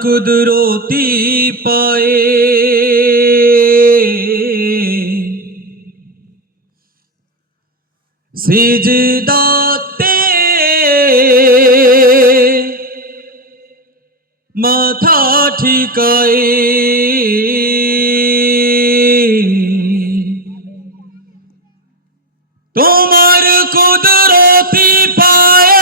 কুদরতি পায়ে সিজদাতে মাথা ঠিকায় তোমার কুদরতি পায়ে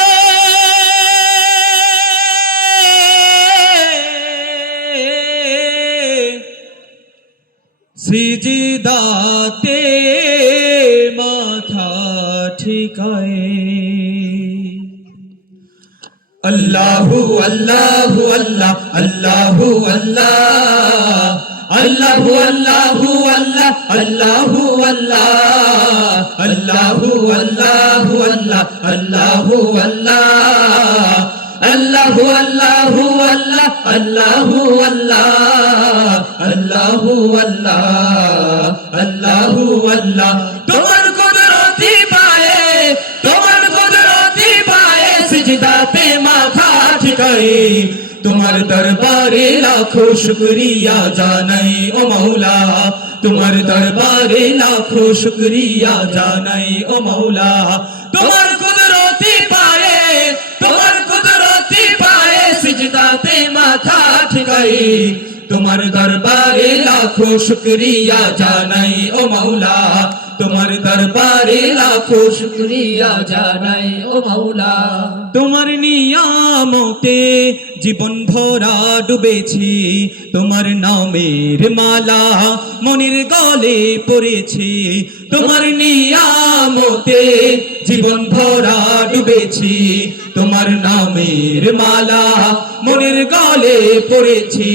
সিজদাতে মাথা ঠিকায় আল্লাহু আল্লাহু আল্লাহ আল্লাহু আল্লাহ আল্লাহু আল্লাহু আল্লাহ আল্লাহু আল্লাহ আল্লাহু আল্লাহু আল্লাহ আল্লাহু আল্লাহ আল্লাহু আল্লাহু আল্লাহ আল্লাহু আল্লাহ আল্লাহু আল্লাহ আল্লাহু আল্লাহ তোমার কুদরতি পায়ে তোমার কুদরতি পায়ে সিজদাতে মাথা ঠিকাই তোমার দরবারে লাখো শুকরিয়া জানাই ও মৌলা তোমার দরবারে লাখো শুকরিয়া জানাই ও মৌলা তোমার কুদরতি পায়ে তোমার কুদরতি পায়ে সিজদাতে মাথা ঠিকাই তোমার দরবারে লাখো শুকরিয়া জানাই ও মৌলা তোমার দরবারে লাখো শুকরিয়া জানাই ও মৌলা তোমার নিয়ামতে জীবন ভরা ডুবেছি তোমার নামের মালা মনের গলে পড়েছি তোমার নিয়ামতে জীবন ভরা ডুবেছি তোমার নামের মালা মনের গলে পড়েছি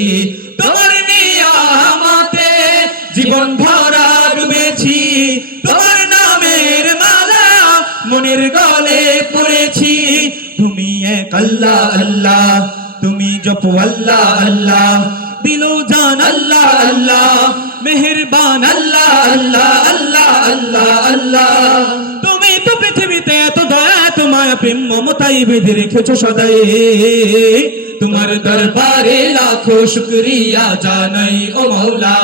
তোমার নিয়ামতে জীবন ভরা ডুবেছি তোমার নামের মালা মনের গলে পড়েছি তুমি এক আল্লাহ আল্লাহ তুমি জপ আল্লাহ আল্লাহ দিলো জান আল্লাহ আল্লাহ মেহেরবান আল্লাহ আল্লাহ আল্লাহ আল্লাহ আল্লাহ তুমি তো পৃথিবীতে এত দয়া তোমার প্রেম মমতাই বেঁধে রেখেছো সদাই তোমার দরবারে লাখো শুকরিয়া জানাই ও মৌলা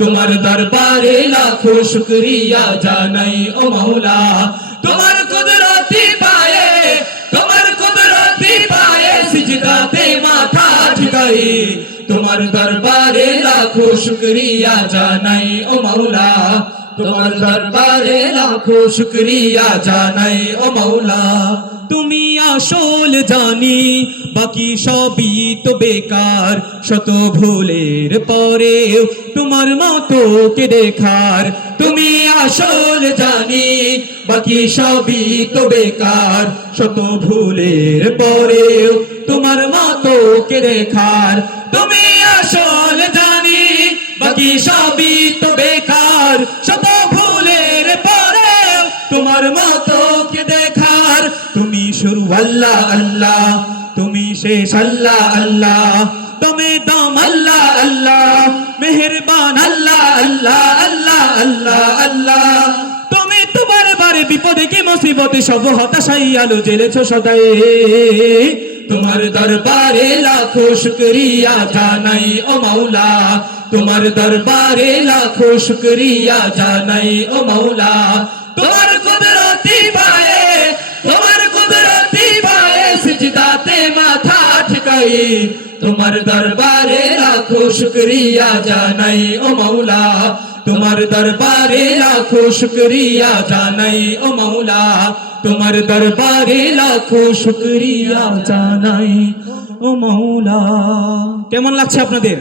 তোমার দরবারে লাখো শুকরিয়া জানাই ও মৌলা তোমার কুদরতি পায়ে তোমার কুদরতি পায়ে সিজদাতে মাথা ঠিকাই তোমার দরবারে লাখো শুকরিয়া জানাই ও মৌলা তোমার দরবারে লাখো শুকরিয়া জানাই ও মৌলা তুমি আসল জানি বাকি সবই তো বেকার শত ভুলের পরেও তোমার মতো কে দেখার তুমি আসল জানি বাকি সবই তো বেকার শত ভুলের পরেও তোমার মতো কে দেখার তুমি আসল জানি বাকি সবই তো বেকার শত ভুলের পরেও তোমার মতো কে দেখার তুমি শুরু আল্লাহ আল্লাহ তুমি শেষ আল্লাহ আল্লাহ তুমি দাম আল্লাহ আল্লাহ মেহেরবান আল্লাহ আল্লাহ আল্লাহ আল্লাহ আল্লাহ তুমি তোমার বারে বিপদে কি মুসিবতে সব হতাশাই আলো জ্বেলেছো সদাই তোমার দরবারে লাখো শুকরিয়া জানাই ও মৌলা তোমার দরবারে লাখো শুকরিয়া জানাই ও মৌলা তোমার কুদরতি পায়ে তোমার কুদরতি পায়ে সিজদাতে মাথা ঠিকাই তোমার দরবারে লাখো শুকরিয়া জানাই ও মৌলা তোমার দরবারে লাখো শুকরিয়া জানাই ও মৌলা তোমার দরবারে লাখো শুকরিয়া জানাই ও মৌলা কেমন লাগছে আপনাদের